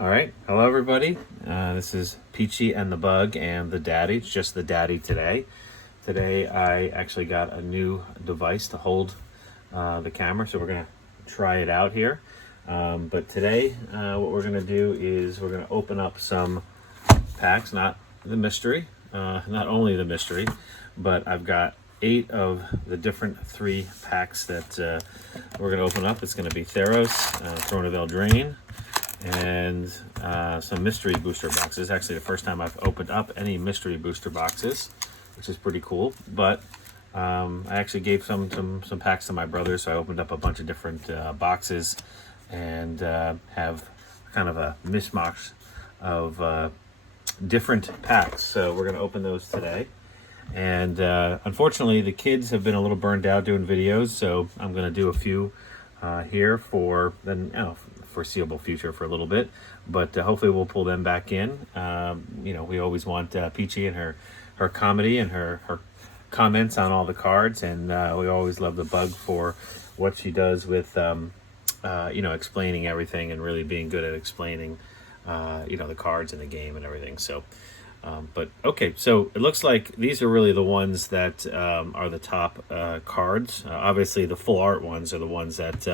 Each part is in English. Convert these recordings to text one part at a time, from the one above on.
All right, hello everybody. This is Peachy and the Bug and the Daddy. It's just the Daddy today. Today I actually got a new device to hold the camera, so we're gonna try it out here. But today, what we're gonna do is we're gonna open up some packs, not the mystery, not only the mystery, but I've got 8 of the different 3 packs that we're gonna open up. It's gonna be Theros, Throne of Eldraine, and some mystery booster boxes. Actually, the first time I've opened up any mystery booster boxes, which is pretty cool. But I actually gave some packs to my brother, so I opened up a bunch of different boxes and have kind of a mishmash of different packs. So we're going to open those today. And unfortunately, the kids have been a little burned out doing videos, so I'm going to do a few here for the foreseeable future for a little bit, but hopefully we'll pull them back in. We always want Peachy and her comedy and her comments on all the cards, and we always love the Bug for what she does with explaining everything and really being good at explaining the cards in the game and everything. So but okay, so it looks like these are really the ones that are the top cards. Obviously the full art ones are the ones that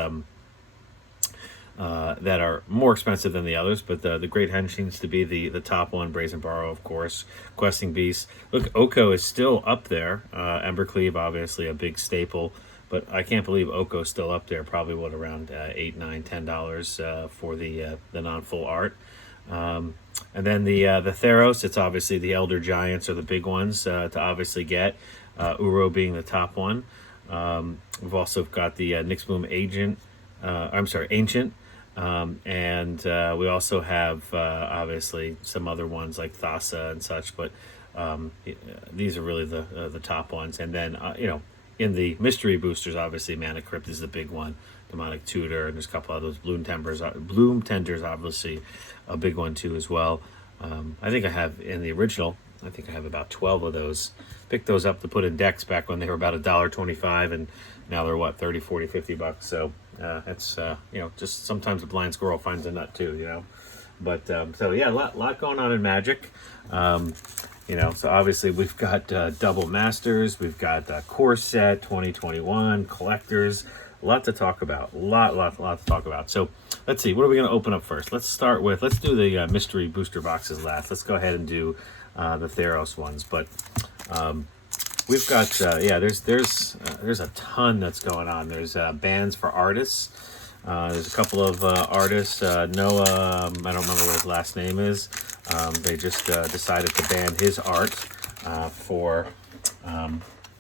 that are more expensive than the others, but the Great Hen seems to be the top one. Brazen Burrow, of course. Questing Beast. Look, Oko is still up there. Embercleave, obviously a big staple, but I can't believe Oko's still up there. Probably around $8, $9, $10 for the non-full art. And then the Theros, it's obviously the Elder Giants are the big ones to obviously get. Uro being the top one. We've also got the Nyxbloom Ancient. And we also have obviously some other ones like Thassa and such, but these are really the top ones. And then in the mystery boosters, obviously Mana Crypt is the big one, Demonic Tutor, and there's a couple of those Bloom Tenders, obviously a big one too as well. I think I have in the original, I think I have about 12 of those. Picked those up to put in decks back when they were about $1.25, and now they're what, 30, 40, $50. So it's just sometimes a blind squirrel finds a nut too, But so yeah, a lot going on in Magic. So obviously we've got double masters, we've got core set 2021 collectors. A lot to talk about. A lot to talk about. So let's see, what are we going to open up first? Let's do the mystery booster boxes last. Let's go ahead and do the Theros ones. But we've got there's a ton that's going on. There's bans for artists. There's a couple of artists. Noah, I don't remember what his last name is. They just decided to ban his art for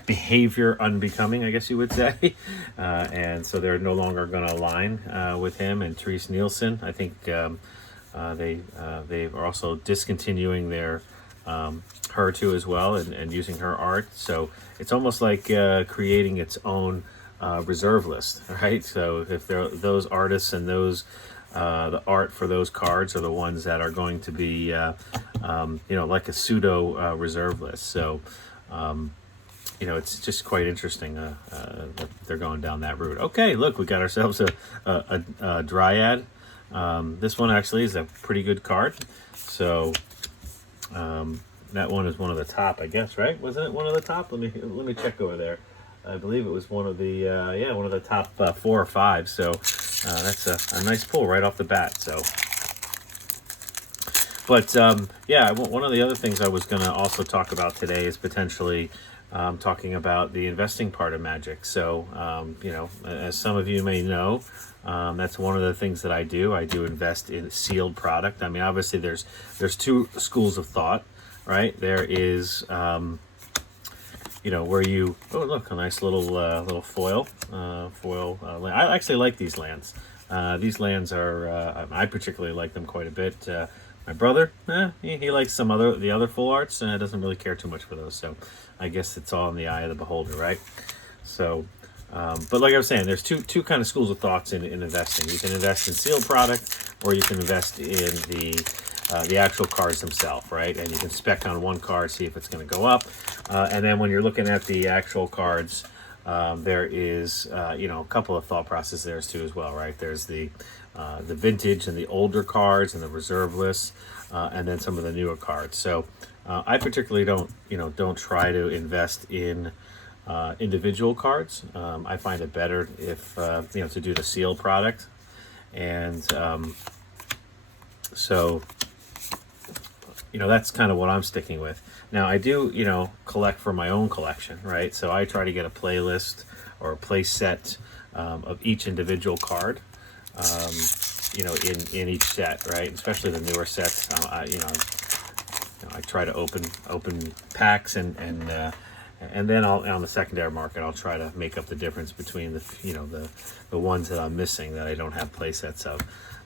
behavior unbecoming, I guess you would say. And so they're no longer going to align with him. And Therese Nielsen, I think they are also discontinuing their her too as well, and using her art. So it's almost like creating its own reserve list, right? So if those artists and those the art for those cards are the ones that are going to be like a pseudo reserve list. So it's just quite interesting that they're going down that route. Okay, look, we got ourselves a Dryad. This one actually is a pretty good card. So that one is one of the top, I guess, right? Wasn't it one of the top? Let me check over there. I believe it was one of the one of the top 4 or 5. So that's a nice pull right off the bat. So, but one of the other things I was going to also talk about today is potentially talking about the investing part of Magic. So as some of you may know, that's one of the things that I do. I do invest in sealed product. I mean, obviously there's 2 schools of thought, right? There is where you look, a nice little foil land. I actually like these lands. These lands are I particularly like them quite a bit. My brother, he likes the other full arts, and doesn't really care too much for those. So I guess it's all in the eye of the beholder, right? So but like I was saying, there's two kind of schools of thoughts in investing. You can invest in sealed product, or you can invest in the actual cards themselves, right? And you can spec on one card, see if it's going to go up. And then when you're looking at the actual cards, there is a couple of thought processes there too as well, right? There's the the vintage and the older cards and the reserve lists, and then some of the newer cards. So I particularly don't try to invest in individual cards. I find it better if to do the sealed product, and so that's kind of what I'm sticking with. Now I do collect for my own collection, right? So I try to get a playlist or a play set of each individual card, in each set, right? Especially the newer sets. I try to open packs and then on the secondary market I'll try to make up the difference between the ones that I'm missing that I don't have play sets of.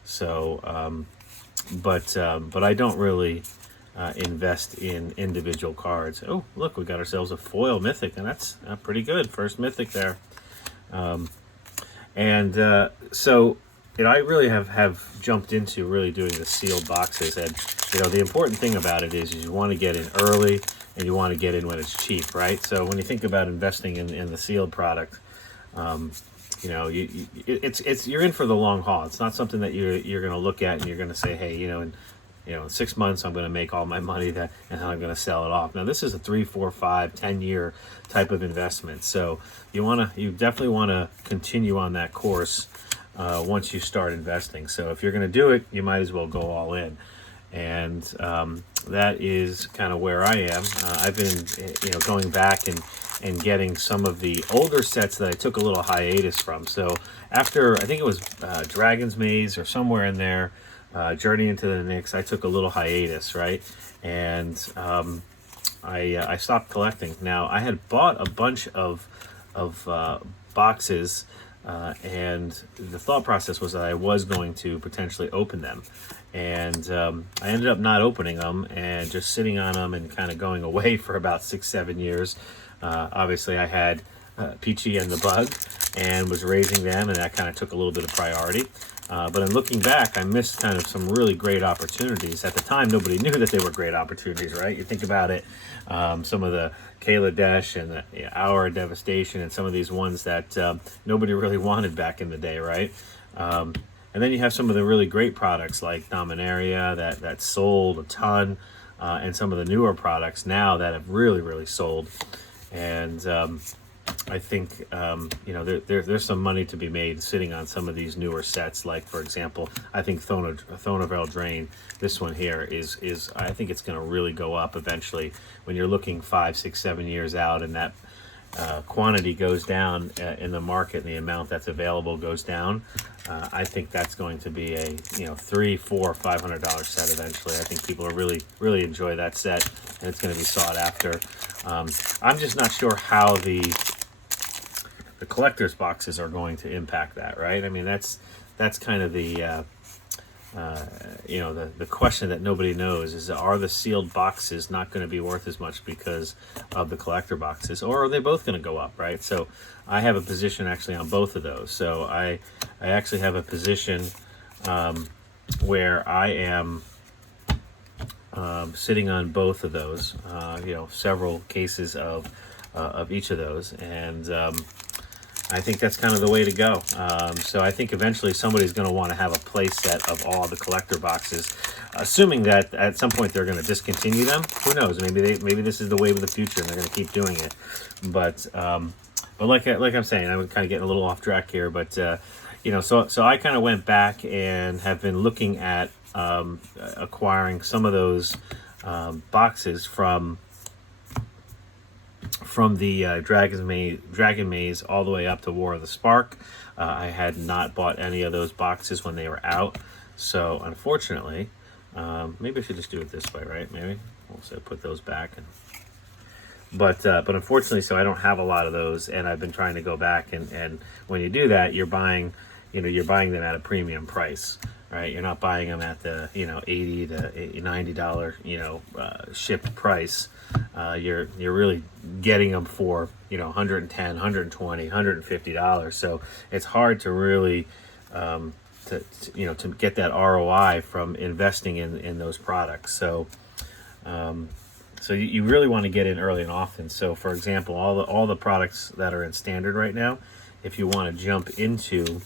So but I don't really invest in individual cards. Oh, look, we got ourselves a foil mythic, and that's pretty good. First mythic there. So I really have jumped into really doing the sealed boxes, and the important thing about it is you want to get in early and you want to get in when it's cheap, right? So when you think about investing in the sealed product, you're in for the long haul. It's not something that you're going to look at and you're going to say, hey, in 6 months I'm going to make all my money and then I'm going to sell it off. Now this is a 3, 4, 5, 10-year type of investment. So you definitely want to continue on that course once you start investing. So if you're going to do it, you might as well go all in. And that is kind of where I am. I've been going back and getting some of the older sets that I took a little hiatus from. So after, I think it was Dragon's Maze or somewhere in there, Journey into the Nyx, I took a little hiatus, right? And I stopped collecting. Now, I had bought a bunch of boxes, and the thought process was that I was going to potentially open them. And I ended up not opening them and just sitting on them and kind of going away for about 6-7 years. Obviously, I had Peachy and the Bug and was raising them, and that kind of took a little bit of priority. But in looking back, I missed kind of some really great opportunities. At the time, nobody knew that they were great opportunities, right? You think about it, some of the Kayla Desh and the Hour Devastation and some of these ones that nobody really wanted back in the day, right? And then you have some of the really great products like Dominaria that sold a ton, and some of the newer products now that have really, really sold. And I think there's some money to be made sitting on some of these newer sets. Like, for example, I think Throne of Eldraine, this one here is I think it's going to really go up eventually when you're looking 5, 6, 7 years out, and that quantity goes down in the market and the amount that's available goes down. I think that's going to be a $300, $400, $500 set eventually. I think people are really enjoy that set, and it's going to be sought after. I'm just not sure how the collector's boxes are going to impact that, right? I mean, that's kind of the the question that nobody knows is, are the sealed boxes not going to be worth as much because of the collector boxes, or are they both going to go up, right? So I have a position actually on both of those. So I actually have a position where I am sitting on both of those, several cases of each of those, and I think that's kind of the way to go. So I think eventually somebody's going to want to have a play set of all the collector boxes, assuming that at some point they're going to discontinue them. Who knows? Maybe this is the wave of the future and they're going to keep doing it. But like I'm saying, I'm kind of getting a little off track here. But so I kind of went back and have been looking at acquiring some of those boxes from the Dragon Maze all the way up to War of the Spark. I had not bought any of those boxes when they were out, so unfortunately, maybe I should just do it this way, right? Maybe also put those back, but unfortunately, so I don't have a lot of those, and I've been trying to go back, and when you do that, you're buying them at a premium price, right? You're not buying them at the $80 to $90 shipped price. You're really getting them for $110, $120, $150. So it's hard to really to get that ROI from investing in those products. So you really want to get in early and often. So for example, all the products that are in standard right now, if you want to jump into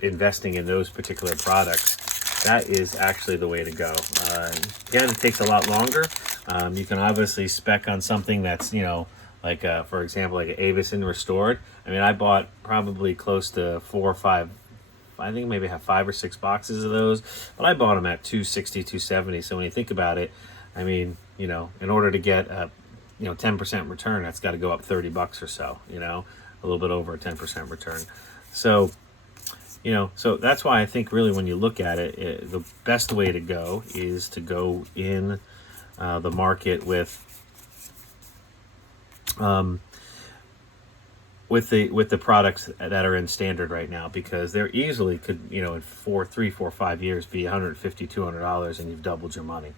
investing in those particular products, that is actually the way to go. Again, it takes a lot longer. You can obviously spec on something that's, you know, like for example, like an Avison Restored. I mean, I bought probably close to 4 or 5. I think maybe have 5 or 6 boxes of those, but I bought them at $260, $270. So when you think about it, I mean, you know, in order to get a, you know, 10% return, that's got to go up $30 or so. You know, a little bit over a 10% return. So, you know, so that's why I think really when you look at it, the best way to go is to go in the market with the products that are in standard right now, because they're easily could, you know, in 3, 4, 5 years be $150, $200, and you've doubled your money.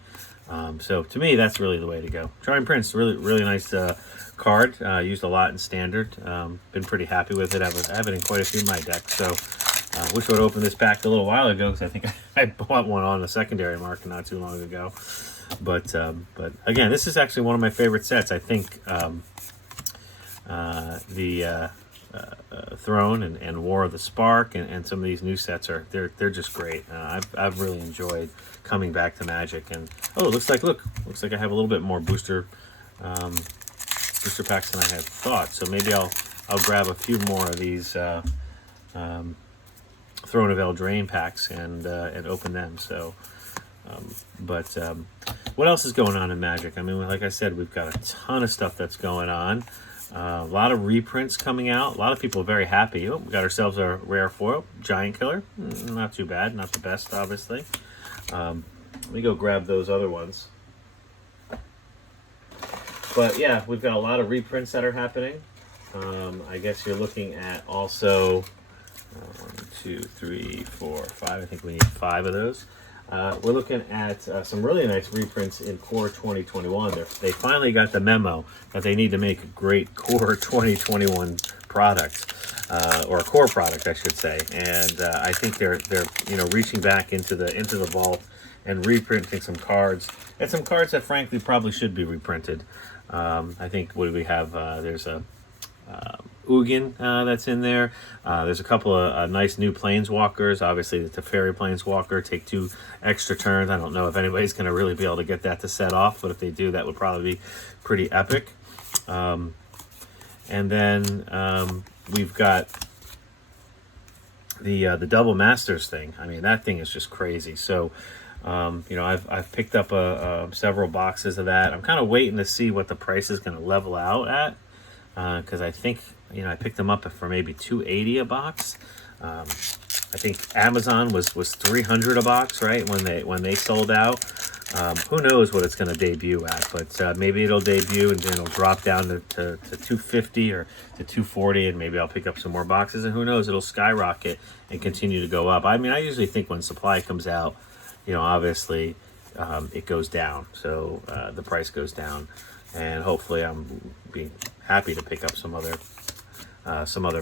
So to me, that's really the way to go. Try and Print's really nice card. Used a lot in standard. Been pretty happy with it. I have it in quite a few of my decks. So wish I would open this pack a little while ago, because I think I bought one on the secondary market not too long ago. But again, this is actually one of my favorite sets. I think the Throne and War of the Spark and some of these new sets they're just great. I've really enjoyed coming back to Magic. And oh, it looks like I have a little bit more booster packs than I had thought. So maybe I'll grab a few more of these Throne of Eldraine packs and open them. So. What else is going on in Magic? I mean, like I said, we've got a ton of stuff that's going on. A lot of reprints coming out. A lot of people are very happy. Oh, we got ourselves a rare foil, Giant Killer. Not too bad. Not the best, obviously. Let me go grab those other ones. But yeah, we've got a lot of reprints that are happening. I guess you're looking at also 1, 2, 3, 4, 5. I think we need 5 of those. We're looking at some really nice reprints in Core 2021. They finally got the memo that they need to make a great Core 2021 product, or a core product, I should say. And I think they're you know, reaching back into the vault and reprinting some cards, and some cards that frankly probably should be reprinted. I think what do we have? There's a Ugin that's in there. There's a couple of nice new Planeswalkers. Obviously, the Teferi Planeswalker, take 2 extra turns. I don't know if anybody's going to really be able to get that to set off, but if they do, that would probably be pretty epic. And then we've got the Double Masters thing. I mean, that thing is just crazy. So, you know, I've picked up several boxes of that. I'm kind of waiting to see what the price is going to level out at, because I think, you know, I picked them up for maybe $280 a box. I think Amazon was $300 a box, right, when they sold out. Who knows what it's going to debut at, but maybe it'll debut and then it'll drop down to $250 or to $240, and maybe I'll pick up some more boxes, and who knows, it'll skyrocket and continue to go up. I mean, I usually think when supply comes out, you know, obviously it goes down, so the price goes down, and hopefully I'm being happy to pick up some other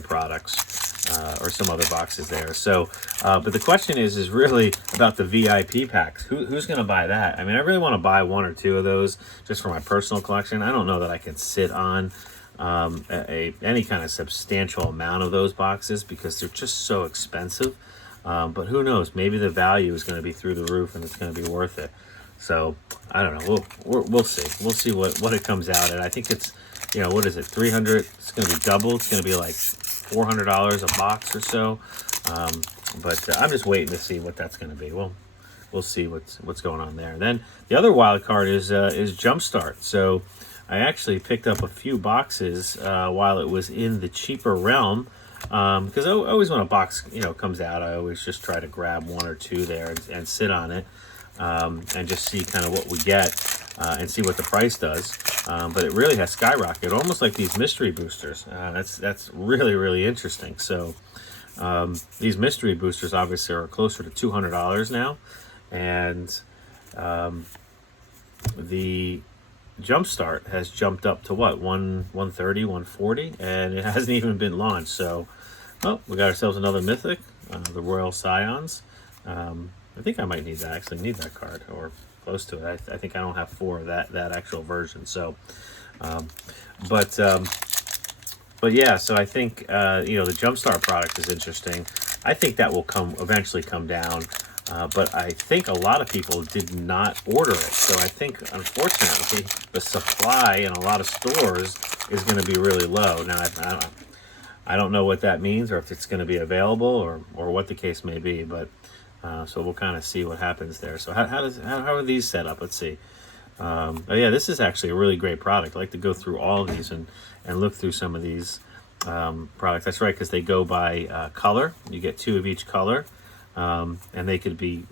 products or some other boxes there. So, but the question is really about the VIP packs. Who's going to buy that? I mean, I really want to buy 1 or 2 of those just for my personal collection. I don't know that I can sit on any kind of substantial amount of those boxes because they're just so expensive. But who knows? Maybe the value is going to be through the roof and it's going to be worth it. So I don't know. We'll see. We'll see what it comes out at. I think it's, you know, what is it? 300. It's going to be double. It's going to be like $400 a box or so. But I'm just waiting to see what that's going to be. We'll see what's going on there. And then the other wild card is Jumpstart. So I actually picked up a few boxes while it was in the cheaper realm. Because I always when a box, you know, comes out, I always just try to grab 1 or 2 there and sit on it and just see kind of what we get and see what the price does. But it really has skyrocketed, almost like these mystery boosters. That's really interesting. So these mystery boosters obviously are closer to $200 now, and the Jumpstart has jumped up to what, 130, 140, and it hasn't even been launched. So, oh, we got ourselves another Mythic, the Royal Scions. I think I might need that. Actually, need that card or close to it. I think I don't have 4 of that actual version. So, but yeah. So I think you know, the Jumpstart product is interesting. I think that will eventually come down. But I think a lot of people did not order it. So I think, unfortunately, the supply in a lot of stores is going to be really low. Now, I don't know what that means, or if it's going to be available, or what the case may be. But so we'll kind of see what happens there. So how are these set up? Let's see. Oh yeah, this is actually a really great product. I like to go through all of these and look through some of these products. That's right, because they go by color. You get 2 of each color. And they could be,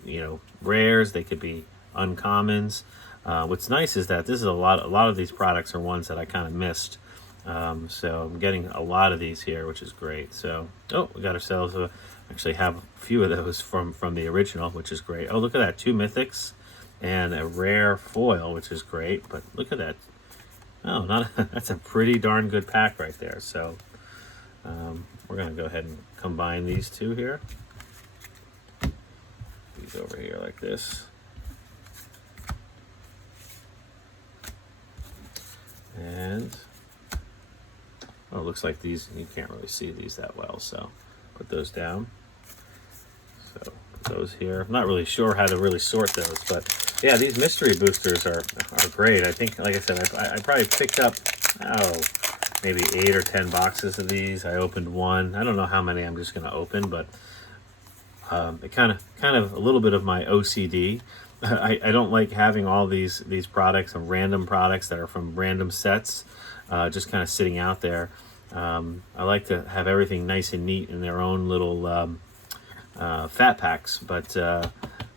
rares, they could be uncommons. What's nice is that this is a lot of these products are ones that I kind of missed. So I'm getting a lot of these here, which is great. So, we got ourselves actually have a few of those from the original, which is great. Oh, look at that, 2 mythics and a rare foil, which is great. But look at that. Oh, that's a pretty darn good pack right there. So we're going to go ahead and combine these 2 here. These over here like this. And it looks like these, you can't really see these that well, so put those down. So put those here. I'm not really sure how to really sort those, but yeah, these mystery boosters are great. I think, like I said, I probably picked up maybe 8 or 10 boxes of these. I opened 1. I don't know how many I'm just going to open, but it kind of a little bit of my OCD. I don't like having all these products and random products that are from random sets just kind of sitting out there. I like to have everything nice and neat in their own little fat packs, but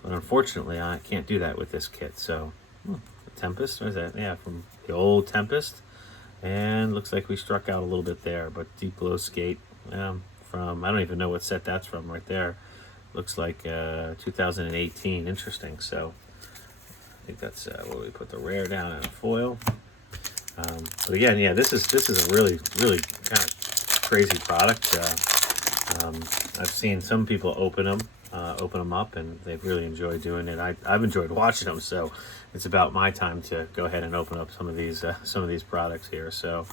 unfortunately I can't do that with this kit. So Tempest, what is that? Yeah, from the old Tempest, and looks like we struck out a little bit there, but Deep Glow Skate from, I don't even know what set that's from right there. Looks like 2018. Interesting. So I think that's where we put the rare down in a foil. But again, yeah, this is a really kind of crazy product. I've seen some people open them up, and they've really enjoyed doing it. I've enjoyed watching them. So it's about my time to go ahead and open up some of these products here. So.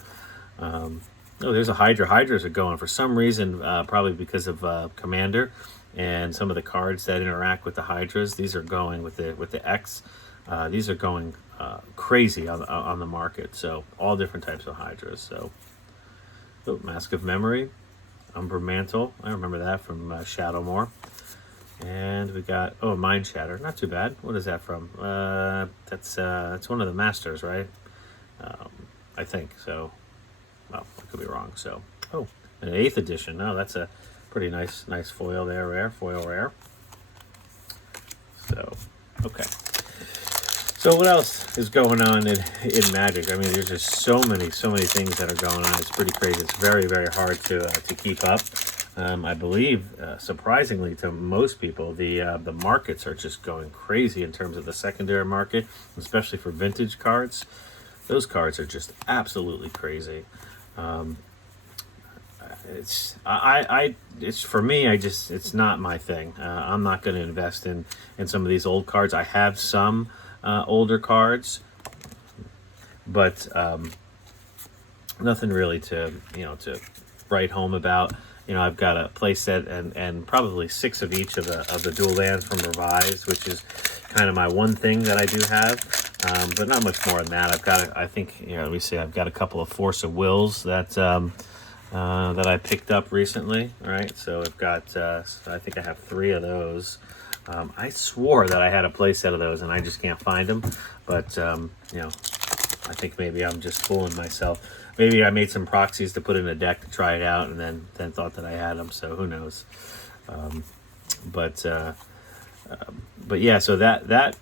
There's a Hydra. Hydras are going for some reason, probably because of Commander and some of the cards that interact with the Hydras. These are going with the X. These are going crazy on the market. So all different types of Hydras. So Mask of Memory, Umbra Mantle. I remember that from Shadowmoor. And we got Mind Shatter. Not too bad. What is that from? That's one of the Masters, right? I think so. Well, I could be wrong. So, an 8th edition. No, that's a pretty nice foil there, foil rare. So, okay. So what else is going on in Magic? I mean, there's just so many things that are going on. It's pretty crazy. It's very hard to keep up. I believe, surprisingly to most people, the markets are just going crazy in terms of the secondary market, especially for vintage cards. Those cards are just absolutely crazy. It's for me. It's not my thing. I'm not going to invest in some of these old cards. I have some older cards, but nothing really to write home about. I've got a play set and probably 6 of each of the dual lands from Revised, which is kind of my one thing that I do have. But not much more than that. I think, let me see, I've got a couple of Force of Wills that I picked up recently, right? So I've got, I think I have 3 of those. I swore that I had a play set of those, and I just can't find them. But, I think maybe I'm just fooling myself. Maybe I made some proxies to put in a deck to try it out, and then thought that I had them, so who knows. But yeah, so that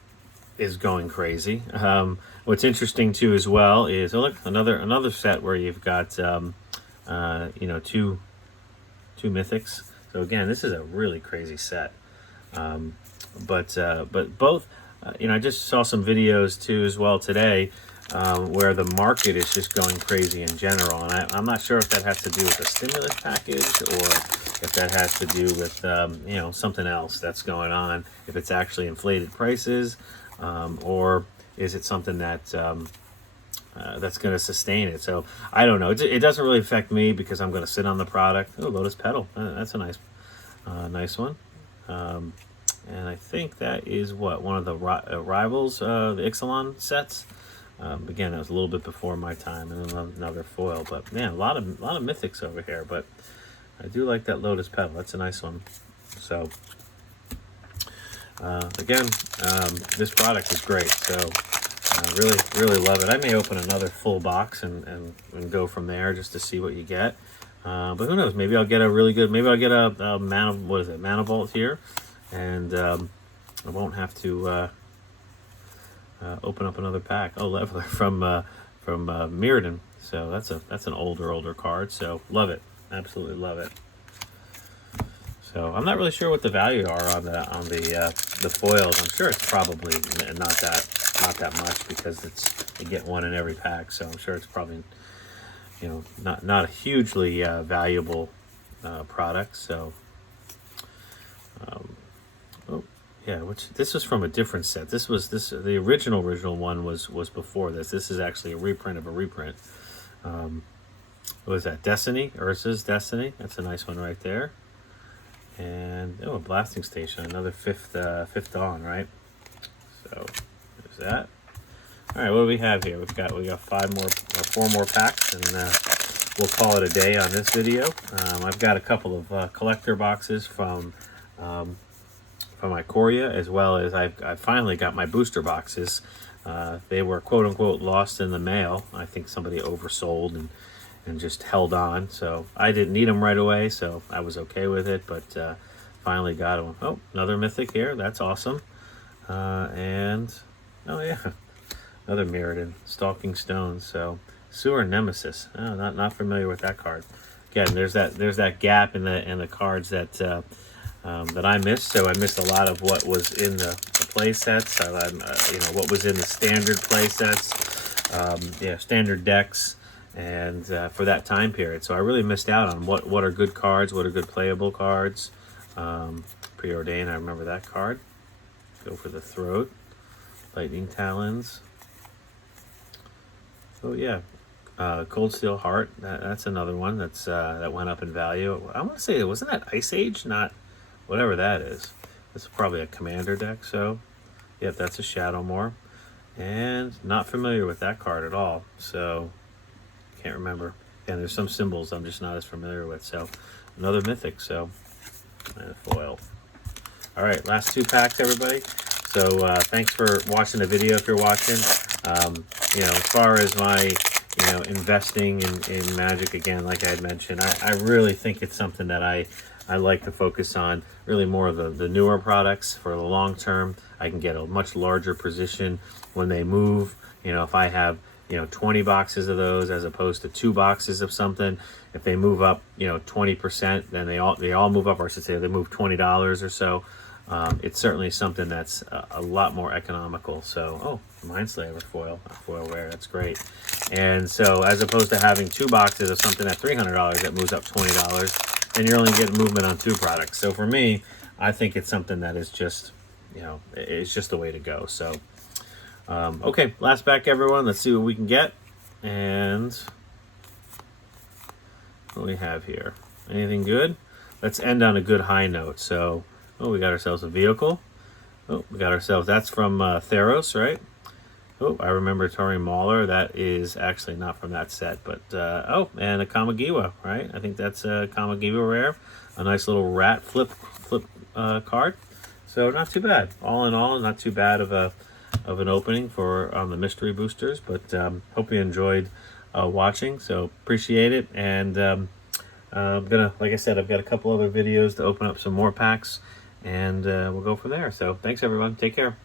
is going crazy. What's interesting too as well is look, another set where you've got two mythics. So again, this is a really crazy set. But both, I just saw some videos too as well today where the market is just going crazy in general, and I'm not sure if that has to do with the stimulus package or if that has to do with something else that's going on. If it's actually inflated prices. Or is it something that that's going to sustain it? So I don't know. It doesn't really affect me because I'm going to sit on the product. Oh, Lotus Petal. That's a Nice one. And I think that is what, one of the rivals, the Ixalan sets. Again, that was a little bit before my time, and then another foil. But man, a lot of mythics over here. But I do like that Lotus Petal. That's a nice one. So again, this product is great. So I really love it. I may open another full box and go from there just to see what you get. But who knows? Maybe I'll get a really good. Maybe I'll get a mana. What is it? Mana Vault here, and I won't have to open up another pack. Oh, Leveler from Mirrodin. So that's an older card. So love it. Absolutely love it. So I'm not really sure what the value are on the foils. I'm sure it's probably not that much, because you get one in every pack. So I'm sure it's probably, you know, not a hugely valuable product. So oh yeah, this was from a different set. The original one was before this. This is actually a reprint of a reprint. What was that? Destiny, Ursa's Destiny. That's a nice one right there. And a blasting station, another fifth dawn, right? So there's that. All right, what do we have here? We got 4 more packs, and we'll call it a day on this video. I've got a couple of collector boxes from Ikoria, as well as I finally got my booster boxes. They were quote unquote lost in the mail. I think somebody oversold and just held on, so I didn't need them right away, so I was okay with it. But finally got them. Oh, another mythic here. That's awesome. And oh yeah, another Mirrodin, Stalking Stones. So Sewer Nemesis. Oh, not familiar with that card. Again, there's that gap in the cards that that I missed. So I missed a lot of what was in the play sets. You know, what was in the standard play sets. Yeah, standard decks. And for that time period, so I really missed out on what are good cards, what are good playable cards. Preordained, I remember that card. Go for the Throat, Lightning Talons. Oh yeah, Cold Steel Heart. That's another one that went up in value. I want to say, wasn't that Ice Age? Not whatever that is. That's probably a commander deck. So yep, that's a Shadowmoor, and not familiar with that card at all. So. Can't remember. And there's some symbols I'm just not as familiar with. So another mythic. So and a foil. All right, last 2 packs, everybody. So thanks for watching the video. If you're watching, you know, as far as my investing in Magic, again, like I had mentioned, I really think it's something that I like to focus on. Really more of the newer products for the long term. I can get a much larger position when they move. You know, if I have 20 boxes of those as opposed to 2 boxes of something. If they move up, 20%, then they all move up, or I should say they move $20 or so. It's certainly something that's a lot more economical. So, oh, Mindslaver foil rare, that's great. And so as opposed to having 2 boxes of something at $300 that moves up $20, then you're only getting movement on 2 products. So for me, I think it's something that is just, it's just the way to go. So, okay, last pack, everyone. Let's see what we can get. And what do we have here? Anything good? Let's end on a good high note. So, oh, we got ourselves a vehicle. Oh, we got ourselves, that's from Theros, right? Oh, I remember Tori Mauler. That is actually not from that set, but oh, and a Kamigawa, right? I think that's a Kamigawa rare. A nice little rat flip card. So not too bad. All in all, not too bad of an opening on the mystery boosters, but hope you enjoyed watching. So appreciate it, and I'm gonna, like I said, I've got a couple other videos to open up some more packs, and we'll go from there. So thanks, everyone. Take care.